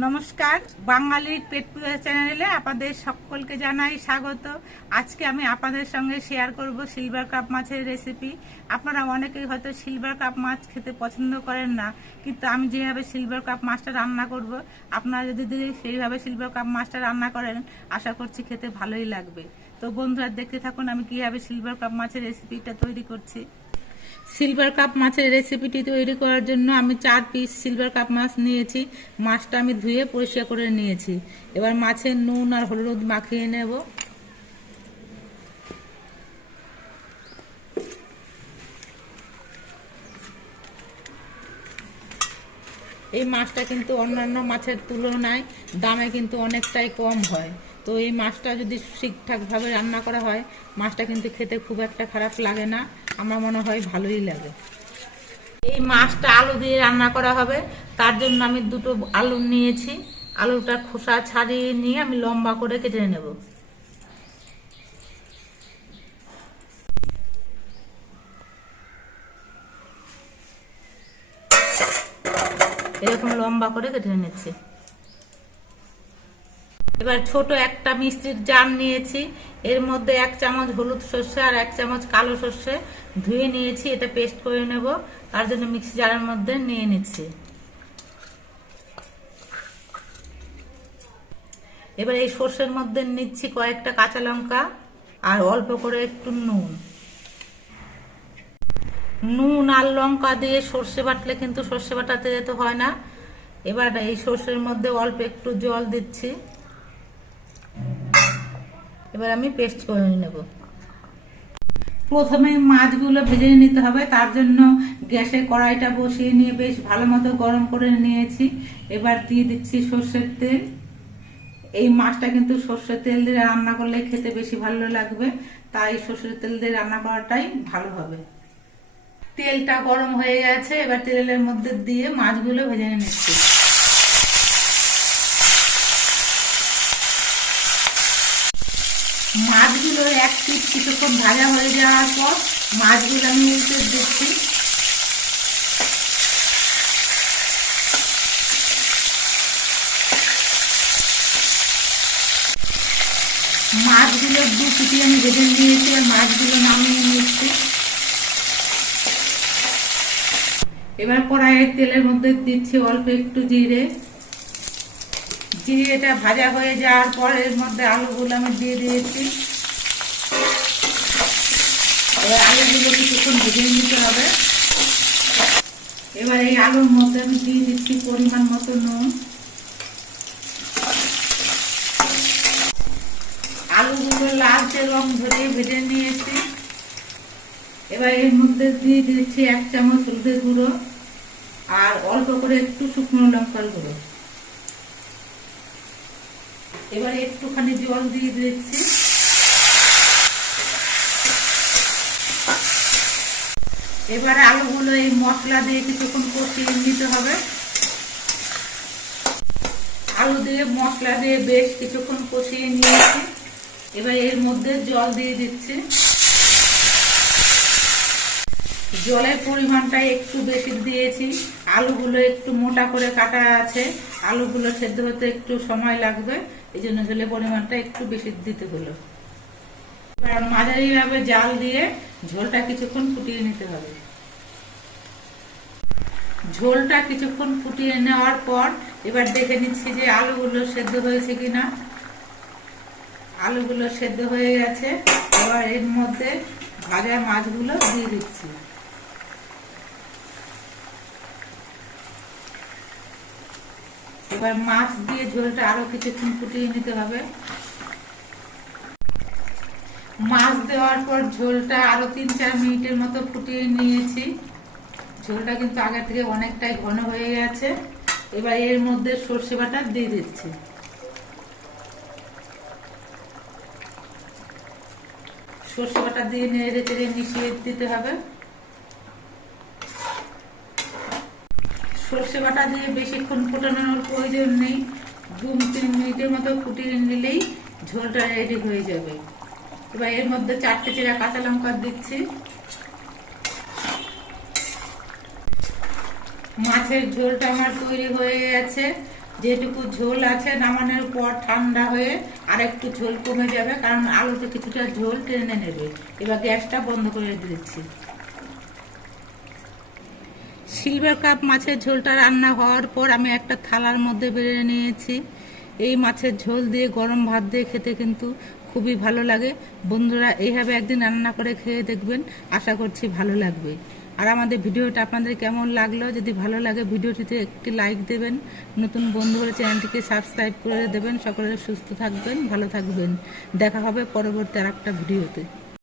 নমস্কার, বাঙালির পেট পূজা চ্যানেলে আপনাদের সকলকে জানাই স্বাগত। আজকে আমি আপনাদের সঙ্গে শেয়ার করব সিলভার কাপ মাছের রেসিপি আপনারা অনেকেই হয়তো সিলভার কাপ মাছ খেতে পছন্দ করেন না, কিন্তু আমি যেভাবে সিলভার কাপ মাছটা রান্না করব, আপনারা যদি যদি সেইভাবে সিলভার কাপ মাছটা রান্না করেন, আশা করছি খেতে ভালোই লাগবে। তো বন্ধুরা, দেখতে থাকুন আমি কীভাবে সিলভার কাপ মাছের রেসিপিটা তৈরি করছি। সিলভার কাপ মাছের রেসিপিটি তৈরি করার জন্য আমি চার পিস সিলভার কাপ মাছ নিয়েছি। মাছটা আমি ধুয়ে পরিষ্কার করে নিয়েছি। এবার মাছের নুন আর হলুদ মাখিয়ে নেব। এই মাছটা কিন্তু অন্যান্য মাছের তুলনায় দামে কিন্তু অনেকটাই কম হয়। তো এই মাছটা যদি ঠিকঠাকভাবে রান্না করা হয়, মাছটা কিন্তু খেতে খুব একটা খারাপ লাগে না। আমার মনে হয় ভালোই লাগে। এই মাছটা আলু দিয়ে রান্না করা হবে। তার জন্য আমি দুটো আলু নিয়েছি। আলুটা খোসা ছাড়িয়ে নিয়ে আমি লম্বা করে কেটে নেব। এরকম লম্বা করে কেটে নিচ্ছি। এবার ছোট একটা মিষ্টির জাম নিয়েছি। এর মধ্যে এক চামচ হলুদ সর্ষে আর এক চামচ কালো সর্ষে ধুয়ে নিয়েছি। এটা পেস্ট করে নেব। তার জন্য মিক্সি জারের মধ্যে নিয়ে নিচ্ছি। এবার এই সর্ষের মধ্যে নিচ্ছি কয়েকটা কাঁচা লঙ্কা আর অল্প করে একটু নুন। নুন আর লঙ্কা দিয়ে সর্ষে বাটলে কিন্তু সর্ষে বাটাতে যেতে হয় না। এবার এই সর্ষের মধ্যে অল্প একটু জল দিচ্ছি। এবার আমি পেস্ট করে নেব। প্রথমে মাছগুলো ভেজে নিতে হবে, তার জন্য গ্যাসে কড়াইটা বসিয়ে নিয়ে বেশ ভালো মতো গরম করে নিয়েছি। এবার দিয়ে দিচ্ছি সর্ষের তেল। এই মাছটা কিন্তু সর্ষের তেল দিয়ে রান্না করলে খেতে বেশি ভালো লাগবে, তাই সর্ষের তেল দিয়ে রান্না করাটাই ভালো হবে। তেলটা গরম হয়ে গেছে, এবার তেলের মধ্যে দিয়ে মাছগুলো ভেজে নিচ্ছি। মাছগুলো এক পিস কিছুক্ষণ ভাজা হয়ে যাওয়ার পর মাছগুলো আমি উল্টে দিচ্ছি। মাছগুলো দু পিটি আমি ভেজে নিয়েছি আর মাছগুলো নামিয়ে নিচ্ছি। এবার কড়াইয়ের তেলের মধ্যে দিচ্ছি অল্প একটু জিরে। জিরেটা ভাজা হয়ে যাওয়ার পর এর মধ্যে আলুগুলো আমি দিয়ে দিয়েছি। এবার আলুগুলো কিছুক্ষণ ভেজে নিতে হবে। এবার এই আলুর মধ্যে আমি দিয়ে দিচ্ছি পরিমাণ মতো নুন। আলুগুলো লালচে রং ধরে ভেজে নিয়েছি। এবার এর মধ্যে দিয়ে দিচ্ছি এক চামচ হলুদের গুঁড়ো আর অল্প করে একটু শুকনো লঙ্কার গুঁড়ো। এবার একটুখানি জল দিয়ে দিচ্ছি। এবার আলুগুলো এই মশলা দিয়ে কিছুক্ষণ কষিয়ে নিতে হবে। আলু দিয়ে মশলা দিয়ে বেশ কিছুক্ষণ কষিয়ে নিয়েছি। এবার এর মধ্যে জল দিয়ে দিচ্ছি। জলের পরিমাণটা একটু বেশি দিয়েছি। আলুগুলো একটু মোটা করে কাটা আছে। আলুগুলো সেদ্ধ হতে একটু সময় লাগবে। এই জন্য জলের পরিমাণটা একটু বেশি দিতে হলো। এবার মাঝারিভাবে জাল দিয়ে ঝোলটা কিছুক্ষণ ফুটিয়ে নিতে হবে। ঝোলটা কিছুক্ষণ ফুটিয়ে নেওয়ার পর এবার দেখে নিচ্ছি যে আলুগুলো সেদ্ধ হয়েছে কিনা। আলুগুলো সেদ্ধ হয়ে গেছে। এবার এর মধ্যে ভাজা মাছগুলো দিয়ে দিচ্ছি। এবার মাছ দিয়ে ঝোলটা আরও কিছুক্ষণ ফুটিয়ে নিতে হবে। মাছ দেওয়ার পর ঝোলটা আরও তিন চার মিনিটের মতো ফুটিয়ে নিয়েছি। ঝোলটা কিন্তু আগে থেকে অনেকটাই ঘন হয়ে গেছে। এবার এর মধ্যে সর্ষে বাটা দিয়ে দিচ্ছি। সর্ষে বাটা দিয়ে নেড়ে চেড়ে মিশিয়ে দিতে হবে। সর্ষে বাটা দিয়ে বেশিক্ষণ ফোটানোর নেই দু তিন মিনিটের মতো ফুটিয়ে নিলেই ঝোলটা রেডি হয়ে যাবে। এবার এর মধ্যে চারটে চেরা কাঁচা লঙ্কা দিচ্ছি। মাছের ঝোলটা আমার তৈরি হয়ে গেছে। যেটুকু ঝোল আছে নামানোর পর ঠান্ডা হয়ে আর একটু ঝোল কমে যাবে, কারণ আলুতে কিছুটা ঝোল টেনে নেবে। এবার গ্যাসটা বন্ধ করে দিচ্ছি। সিলভার কাপ মাছের ঝোলটা রান্না হওয়ার পর আমি একটা থালার মধ্যে বেড়ে নিয়েছি। এই মাছের ঝোল দিয়ে গরম ভাত দিয়ে খেতে কিন্তু খুবই ভালো লাগে। বন্ধুরা, এইভাবে একদিন রান্না করে খেয়ে দেখবেন। আশা করছি ভালো লাগবে। আর আমাদের ভিডিওটা আপনাদের কেমন লাগল? যদি ভালো লাগে ভিডিওটিতে একটি লাইক দেবেন। নতুন বন্ধু হলে চ্যানেলটিকে সাবস্ক্রাইব করে দেবেন। সকলে সুস্থ থাকবেন, ভালো থাকবেন। দেখা হবে পরবর্তী আর একটা ভিডিওতে।